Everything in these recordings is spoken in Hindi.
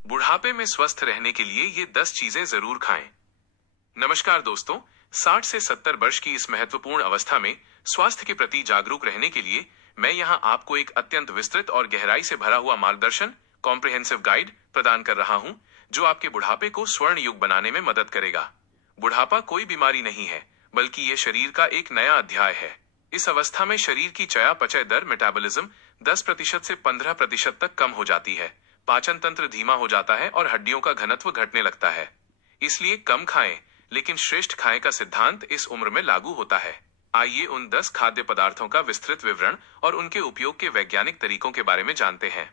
बुढ़ापे में स्वस्थ रहने के लिए ये 10 चीजें जरूर खाएं। नमस्कार दोस्तों, 60 से 70 वर्ष की इस महत्वपूर्ण अवस्था में स्वास्थ्य के प्रति जागरूक रहने के लिए मैं यहाँ आपको एक अत्यंत विस्तृत और गहराई से भरा हुआ मार्गदर्शन, कॉम्प्रिहेंसिव गाइड प्रदान कर रहा हूँ, जो आपके बुढ़ापे को स्वर्ण युग बनाने में मदद करेगा। बुढ़ापा कोई बीमारी नहीं है, बल्कि ये शरीर का एक नया अध्याय है। इस अवस्था में शरीर की चयापचय दर मेटाबॉलिज्म 10% से 15% तक कम हो जाती है, पाचन तंत्र धीमा हो जाता है और हड्डियों का घनत्व घटने लगता है। इसलिए कम खाएं, लेकिन श्रेष्ठ खाएं का सिद्धांत इस उम्र में लागू होता है। आइए उन 10 खाद्य पदार्थों का विस्तृत विवरण और उनके उपयोग के वैज्ञानिक तरीकों के बारे में जानते हैं।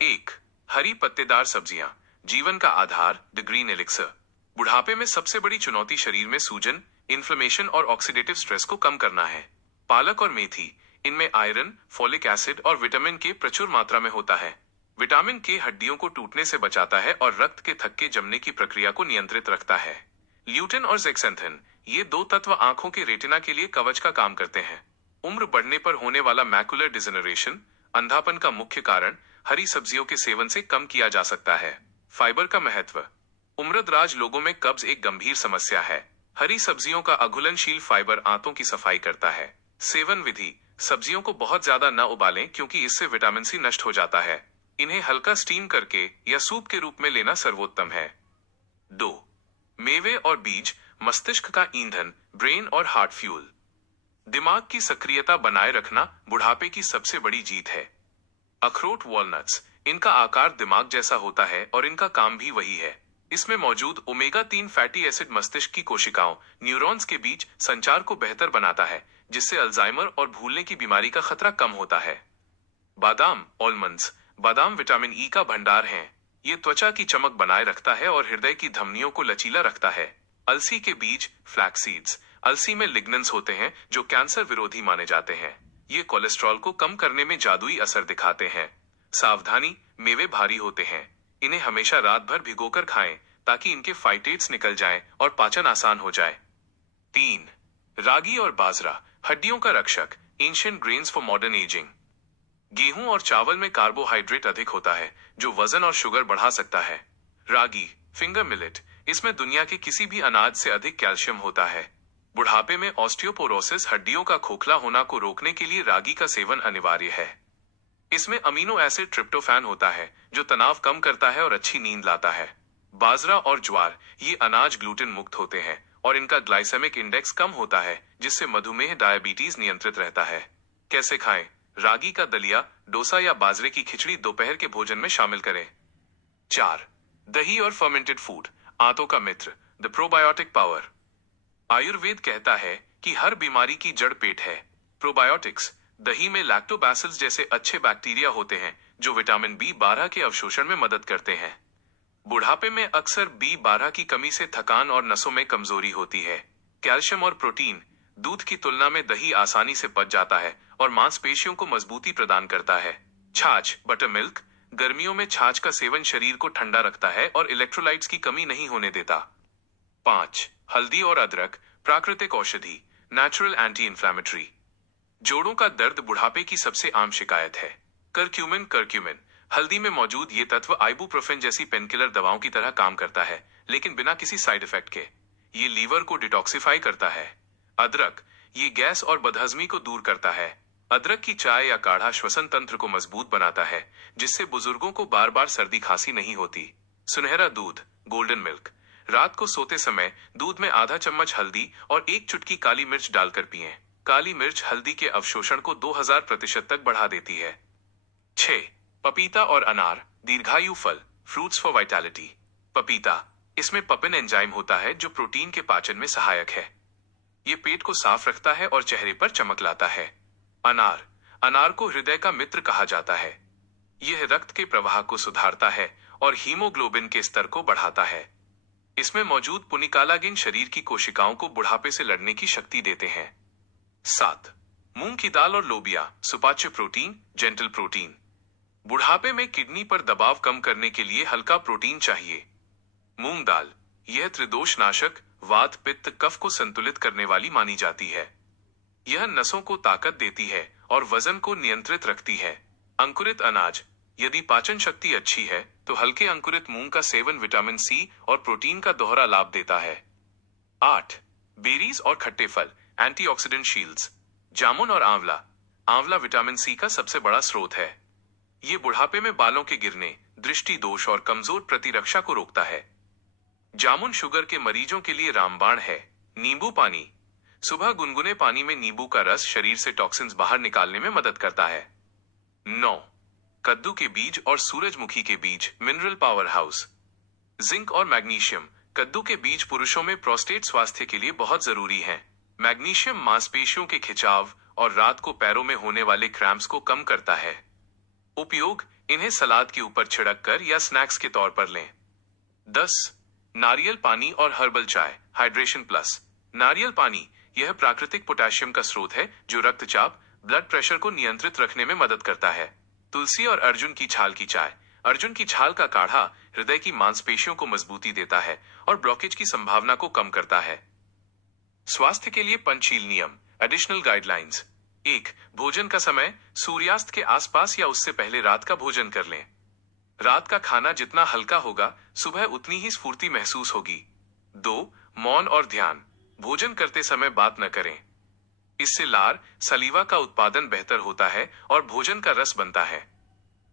1. हरी पत्तेदार सब्जियां, जीवन का आधार, द ग्रीन एलिक्सर। बुढ़ापे में सबसे बड़ी चुनौती शरीर में सूजन, इन्फ्लेमेशन और ऑक्सीडेटिव स्ट्रेस को कम करना है। पालक और मेथी, इनमें आयरन, फोलिक एसिड और विटामिन के प्रचुर मात्रा में होता है। विटामिन के हड्डियों को टूटने से बचाता है और रक्त के थक्के जमने की प्रक्रिया को नियंत्रित रखता है। ल्यूटिन और जेक्सेंथिन, ये दो तत्व आंखों के रेटिना के लिए कवच का काम करते हैं। उम्र बढ़ने पर होने वाला मैकुलर डिजेनरेशन, अंधापन का मुख्य कारण हरी सब्जियों के सेवन से कम किया जा सकता है। फाइबर का महत्व, उम्रदराज लोगों में कब्ज एक गंभीर समस्या है। हरी सब्जियों का अघुलनशील फाइबर आंतों की सफाई करता है। सेवन विधि, सब्जियों को बहुत ज्यादा न उबालें, क्योंकि इससे विटामिन सी नष्ट हो जाता है। इन्हें हल्का स्टीम करके या सूप के रूप में लेना सर्वोत्तम है। 2. मेवे और बीज, मस्तिष्क का ईंधन, ब्रेन और हार्ट फ्यूल। दिमाग की सक्रियता बनाए रखना बुढ़ापे की सबसे बड़ी जीत है। अखरोट, वॉलनट्स, इनका आकार दिमाग जैसा होता है और इनका काम भी वही है। इसमें मौजूद ओमेगा 3 फैटी एसिड मस्तिष्क की कोशिकाओं, न्यूरॉन्स के बीच संचार को बेहतर बनाता है, जिससे अल्जाइमर और भूलने की बीमारी का खतरा कम होता है। बादाम, ऑलमंड्स, बादाम विटामिन ई का भंडार हैं। ये त्वचा की चमक बनाए रखता है और हृदय की धमनियों को लचीला रखता है। अलसी के बीज, फ्लैक्स सीड्स, अलसी में लिग्नेंस होते हैं जो कैंसर विरोधी माने जाते हैं। ये कोलेस्ट्रॉल को कम करने में जादुई असर दिखाते हैं। सावधानी, मेवे भारी होते हैं। इन्हें हमेशा रात भर भिगोकर खाएं, ताकि इनके फाइटेट्स निकल जाएं और पाचन आसान हो जाए। 3. रागी और बाजरा, हड्डियों का रक्षक, ancient grains for modern ageing. गेहूं और चावल में कार्बोहाइड्रेट अधिक होता है, जो वजन और शुगर बढ़ा सकता है। रागी, फिंगर मिलेट, इसमें दुनिया के किसी भी अनाज से अधिक कैल्शियम होता है। बुढ़ापे में ऑस्टियोपोरोसिस, हड्डियों का खोखला होना को रोकने के लिए रागी का सेवन अनिवार्य है। इसमें अमीनो एसिड ट्रिप्टोफैन होता है, जो तनाव कम करता है और अच्छी नींद लाता है। बाजरा और ज्वार, ये अनाज ग्लूटेन मुक्त होते हैं और इनका ग्लाइसेमिक इंडेक्स कम होता है, जिससे मधुमेह, डायबिटीज नियंत्रित रहता है। कैसे खाएं? रागी का दलिया, डोसा या बाजरे की खिचड़ी दोपहर के भोजन में शामिल करें। 4. दही और फर्मेंटेड फूड, आंतों का मित्र, द प्रोबायोटिक पावर। आयुर्वेद कहता है कि हर बीमारी की जड़ पेट है। प्रोबायोटिक्स, दही में लैक्टोबैसिल्स जैसे अच्छे बैक्टीरिया होते हैं, जो विटामिन B12 के अवशोषण में मदद करते हैं। बुढ़ापे में अक्सर B12 की कमी से थकान और नसों में कमजोरी होती है। कैल्शियम और प्रोटीन, दूध की तुलना में दही आसानी से पच जाता है और मांसपेशियों को मजबूती प्रदान करता है। छाछ, बटर मिल्क, गर्मियों में छाछ का सेवन शरीर को ठंडा रखता है और इलेक्ट्रोलाइट्स की कमी नहीं होने देता। 5. हल्दी और अदरक, प्राकृतिक औषधि, नेचुरल एंटी इंफ्लेमेटरी। जोड़ों का दर्द बुढ़ापे की सबसे आम शिकायत है। करक्यूमिन, हल्दी में मौजूद ये तत्व आइबुप्रोफेन जैसी पेनकिलर दवाओं की तरह काम करता है, लेकिन बिना किसी साइड इफेक्ट के। ये लीवर को डिटॉक्सिफाई करता है। अदरक, ये गैस और बदहजमी को दूर करता है। अदरक की चाय या काढ़ा श्वसन तंत्र को मजबूत बनाता है, जिससे बुजुर्गों को बार बार सर्दी खांसी नहीं होती। सुनहरा दूध, गोल्डन मिल्क, रात को सोते समय दूध में आधा चम्मच हल्दी और 1 चुटकी काली मिर्च डालकर पिएं। काली मिर्च हल्दी के अवशोषण को 2000% तक बढ़ा देती है। 6. पपीता और अनार, दीर्घायु फल, फ्रूट्स फॉर वाइटैलिटी। पपीता, इसमें पपिन एंजाइम होता है जो प्रोटीन के पाचन में सहायक है। ये पेट को साफ रखता है और चेहरे पर चमक लाता है। अनार को हृदय का मित्र कहा जाता है। यह रक्त के प्रवाह को सुधारता है और हीमोग्लोबिन के स्तर को बढ़ाता है। इसमें मौजूद पुनिकालागिन शरीर की कोशिकाओं को बुढ़ापे से लड़ने की शक्ति देते हैं। 7. मूंग की दाल और लोबिया, सुपाच्य प्रोटीन, जेंटल प्रोटीन। बुढ़ापे में किडनी पर दबाव कम करने के लिए हल्का प्रोटीन चाहिए। मूंग दाल, यह त्रिदोष नाशक, वात, पित्त, कफ को संतुलित करने वाली मानी जाती है। यह नसों को ताकत देती है और वजन को नियंत्रित रखती है। अंकुरित अनाज, यदि पाचन शक्ति अच्छी है तो हल्के अंकुरित मूंग का सेवन विटामिन सी और प्रोटीन का दोहरा लाभ देता है। 8. बेरीज और खट्टे फल, एंटीऑक्सीडेंट शील्ड्स। जामुन और आंवला। आंवला विटामिन सी का सबसे बड़ा स्रोत है। ये बुढ़ापे में बालों के गिरने, दृष्टि दोष और कमजोर प्रतिरक्षा को रोकता है। जामुन शुगर के मरीजों के लिए रामबाण है। नींबू पानी। सुबह गुनगुने पानी में नींबू का रस शरीर से टॉक्सिन्स बाहर निकालने में मदद करता है। 9. कद्दू के बीज और सूरजमुखी के बीज, मिनरल पावर हाउस। जिंक और मैग्नीशियम। कद्दू के बीज पुरुषों में प्रोस्टेट स्वास्थ्य के लिए बहुत जरूरी हैं। मैग्नीशियम मांसपेशियों के खिंचाव और रात को पैरों में होने वाले क्रैम्प्स को कम करता है। उपयोग, इन्हें सलाद के ऊपर छिड़क कर या स्नैक्स के तौर पर लें। 10. नारियल पानी और हर्बल चाय, हाइड्रेशन प्लस। नारियल पानी, यह प्राकृतिक पोटेशियम का स्रोत है जो रक्तचाप, ब्लड प्रेशर को नियंत्रित रखने में मदद करता है। तुलसी और अर्जुन की छाल की चाय। अर्जुन की छाल का काढ़ा हृदय की मांसपेशियों को मजबूती देता है और ब्लॉकेज की संभावना को कम करता है। स्वास्थ्य के लिए पंचशील नियम, एडिशनल गाइडलाइंस। 1. भोजन का समय, सूर्यास्त के आसपास या उससे पहले रात का भोजन कर लें। रात का खाना जितना हल्का होगा, सुबह उतनी ही स्फूर्ति महसूस होगी। 2. मौन और ध्यान। भोजन करते समय बात न करें। इससे लार, सलीवा का उत्पादन बेहतर होता है और भोजन का रस बनता है।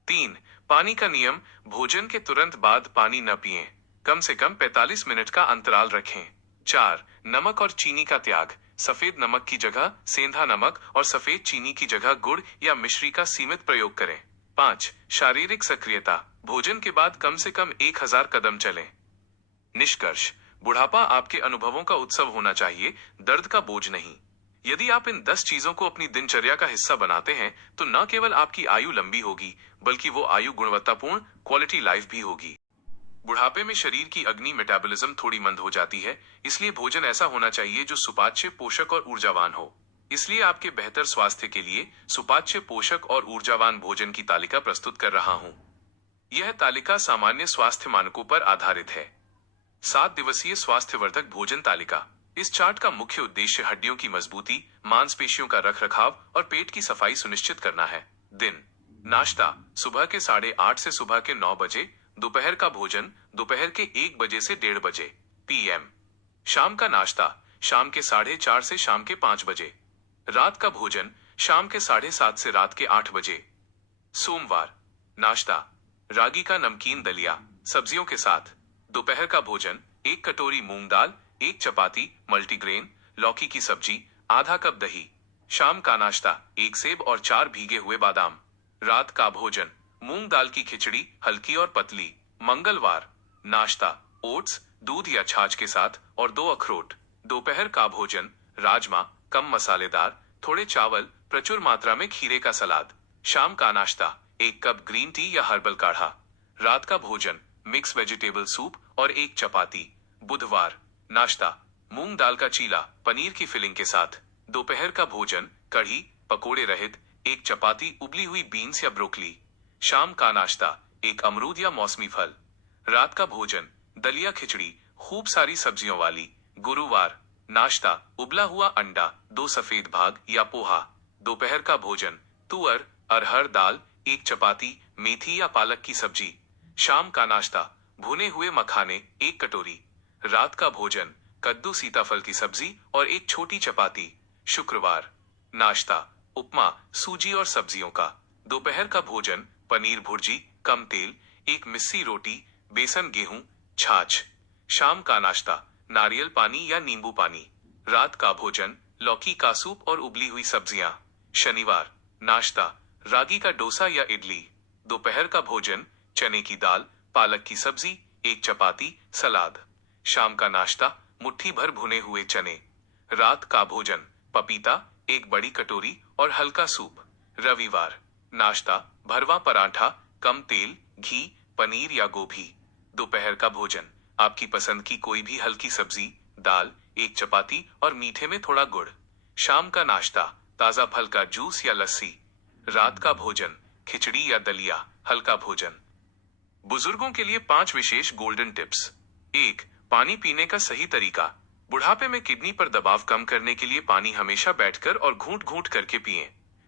3. पानी का नियम, भोजन के तुरंत बाद पानी न पिएं। कम से कम 45 मिनट का अंतराल रखें। 4. नमक और चीनी का त्याग। सफेद नमक की जगह सेंधा नमक और सफेद चीनी की जगह गुड़ या मिश्री का सीमित प्रयोग करें। 5. शारीरिक सक्रियता। भोजन के बाद कम से कम 1000 कदम चलें। निष्कर्ष, बुढ़ापा आपके अनुभवों का उत्सव होना चाहिए, दर्द का बोझ नहीं। यदि आप इन 10 चीजों को अपनी दिनचर्या का हिस्सा बनाते हैं तो न केवल आपकी आयु लंबी होगी बल्कि वो आयु गुणवत्तापूर्ण क्वालिटी लाइफ भी होगी। बुढ़ापे में शरीर की अग्नि मेटाबॉलिज्म थोड़ी मंद हो जाती है, इसलिए भोजन ऐसा होना चाहिए जो सुपाच्य, पोषक और ऊर्जावान हो। इसलिए आपके बेहतर स्वास्थ्य के लिए सुपाच्य, पोषक और ऊर्जावान भोजन की तालिका प्रस्तुत कर रहा हूँ। यह तालिका सामान्य स्वास्थ्य मानकों पर आधारित है। 7 दिवसीय स्वास्थ्यवर्धक भोजन तालिका। इस चार्ट का मुख्य उद्देश्य हड्डियों की मजबूती, मांसपेशियों का रखरखाव और पेट की सफाई सुनिश्चित करना है। दिन। नाश्ता, सुबह के 8:30 से सुबह के 9 बजे। दोपहर का भोजन, दोपहर के 1 बजे से 1:30 बजे PM। शाम का नाश्ता, शाम के 4:30 से शाम के 5 बजे। रात का भोजन, शाम के 7:30 से रात के 8 बजे। सोमवार। नाश्ता, रागी का नमकीन दलिया, सब्जियों के साथ। दोपहर का भोजन, 1 कटोरी मूंग दाल, 1 चपाती, मल्टीग्रेन, लौकी की सब्जी, आधा कप दही। शाम का नाश्ता, 1 सेब और 4 भीगे हुए बादाम। रात का भोजन, मूंग दाल की खिचड़ी, हल्की और पतली। मंगलवार। नाश्ता, ओट्स, दूध या छाछ के साथ और 2 अखरोट। दोपहर का भोजन, राजमा, कम मसालेदार, थोड़े चावल, प्रचुर मात्रा में खीरे का सलाद। शाम का नाश्ता, 1 कप ग्रीन टी या हर्बल काढ़ा। रात का भोजन, मिक्स वेजिटेबल सूप और 1 चपाती। बुधवार। नाश्ता, मूंग दाल का चीला, पनीर की फिलिंग के साथ। दोपहर का भोजन, कढ़ी, पकोड़े रहित, 1 चपाती, उबली हुई बीन्स या ब्रोकली। शाम का नाश्ता, 1 अमरूद या मौसमी फल। रात का भोजन, दलिया खिचड़ी, खूब सारी सब्जियों वाली। गुरुवार। नाश्ता, उबला हुआ अंडा, 2 सफेद भाग या पोहा। दोपहर का भोजन, तुअर, अरहर दाल, 1 चपाती, मेथी या पालक की सब्जी। शाम का नाश्ता, भुने हुए मखाने, 1 कटोरी। रात का भोजन, कद्दू सीताफल की सब्जी और 1 छोटी चपाती। शुक्रवार। नाश्ता, उपमा, सूजी और सब्जियों का। दोपहर का भोजन, पनीर भुर्जी, कम तेल, 1 मिस्सी रोटी, बेसन गेहूं, छाछ। शाम का नाश्ता, नारियल पानी या नींबू पानी। रात का भोजन, लौकी का सूप और उबली हुई सब्जियां। शनिवार। नाश्ता, रागी का डोसा या इडली। दोपहर का भोजन, चने की दाल, पालक की सब्जी, 1 चपाती, सलाद। शाम का नाश्ता, मुट्ठी भर भुने हुए चने। रात का भोजन, पपीता, 1 बड़ी कटोरी और हल्का सूप। रविवार। नाश्ता, भरवा पराठा, कम तेल, घी, पनीर या गोभी। दोपहर का भोजन, आपकी पसंद की कोई भी हल्की सब्जी, दाल, 1 चपाती और मीठे में थोड़ा गुड़। शाम का नाश्ता, ताजा फल का जूस या लस्सी। रात का भोजन, खिचड़ी या दलिया, हल्का भोजन। बुजुर्गों के लिए 5 विशेष गोल्डन टिप्स। 1. पानी पीने का सही तरीका। बुढ़ापे में किडनी पर दबाव कम करने के लिए पानी हमेशा बैठकर और घूंट घूंट करके पिएं।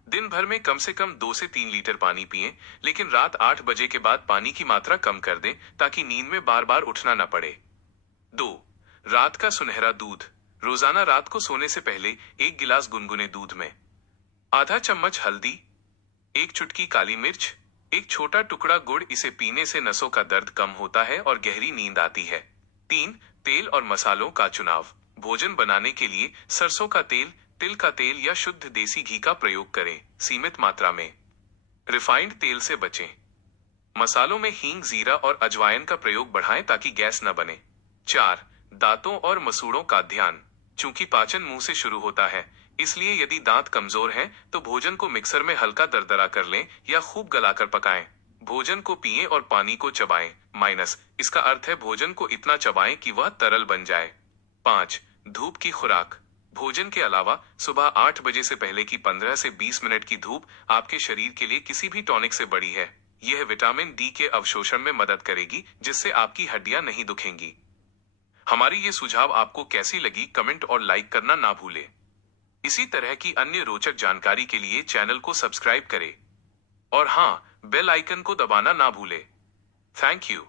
दिन भर में कम से कम 2 से 3 लीटर पानी पिएं, लेकिन रात 8 बजे के बाद पानी की मात्रा कम कर दें ताकि नींद में बार बार उठना न पड़े। 2. रात का सुनहरा दूध। रोजाना रात को सोने से पहले 1 गिलास गुनगुने दूध में आधा चम्मच हल्दी, 1 चुटकी काली मिर्च, 1 छोटा टुकड़ा गुड़, इसे पीने से नसों का दर्द कम होता है और गहरी नींद आती है। 3. तेल और मसालों का चुनाव। भोजन बनाने के लिए सरसों का तेल, तिल का तेल या शुद्ध देसी घी का प्रयोग करें, सीमित मात्रा में। रिफाइंड तेल से बचें। मसालों में हींग, जीरा और अजवाइन का प्रयोग बढ़ाएं ताकि गैस न बने। 4. दांतों और मसूड़ों का ध्यान। चूंकि पाचन मुंह से शुरू होता है, इसलिए यदि दांत कमजोर हैं, तो भोजन को मिक्सर में हल्का दरदरा कर लें या खूब गलाकर पकाएं। भोजन को पिएं और पानी को चबाएं। माइनस, इसका अर्थ है भोजन को इतना चबाएं कि वह तरल बन जाए। 5. धूप की खुराक। भोजन के अलावा सुबह 8 बजे से पहले की 15 से 20 मिनट की धूप आपके शरीर के लिए किसी भी टॉनिक से बड़ी है। यह विटामिन डी के अवशोषण में मदद करेगी, जिससे आपकी हड्डियां नहीं दुखेंगी। हमारी ये सुझाव आपको कैसी लगी, कमेंट और लाइक करना ना भूलें। इसी तरह की अन्य रोचक जानकारी के लिए चैनल को सब्सक्राइब करें और हाँ, बेल आइकन को दबाना ना भूलें। Thank you.